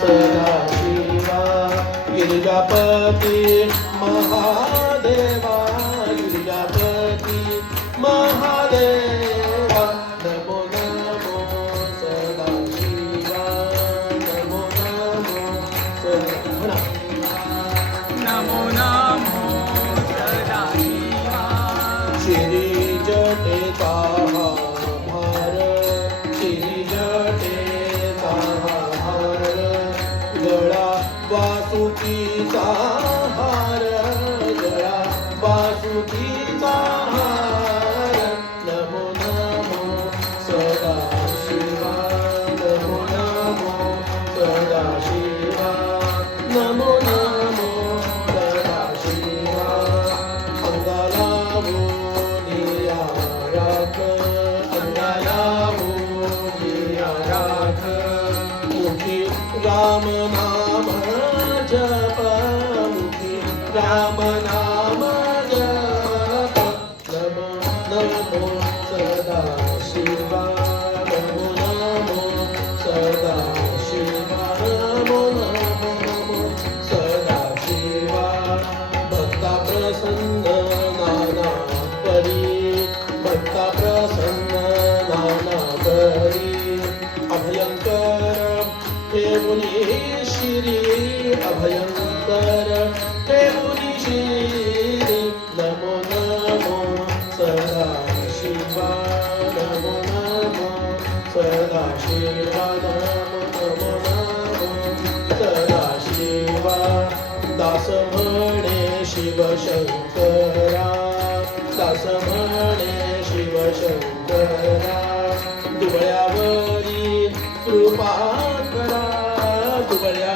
सदाशिवा गिरिजापती महादेवा गिरिजापती महादेवा नमो नमो सदाशिवा नमो नमो सदा नमो नमो सदाशिवा श्री जटेचा भार श्री जटेचा भार गळा वासुकीचा हार गळा वासुकीचा हार नमो नमो सदाशिवा नमो नमो सदाशिवा नमो नमो सदाशिवा अंगाला बोनिया राख अंगाला बोनिया राख मुखी राम नाम जप मुखी राम नाम जप नमो नमो सदाशिवा नमो नमो सदाशिवा नमो नमो सदाशिवा भक्ता प्रसन्न नाना परी भक्ता प्रसन्न नाना परी अभयंकर हे मुनी श्री अभयंकर हे मुनी श्री नमो नमो सदाशिवा नमो नमो सदाशिवा नमो नमो सदाशिवा दास म्हणे शिवशंकरा दास म्हणे शिवशंकरा दुबळ्यावरी कृपा करा दुबळ्या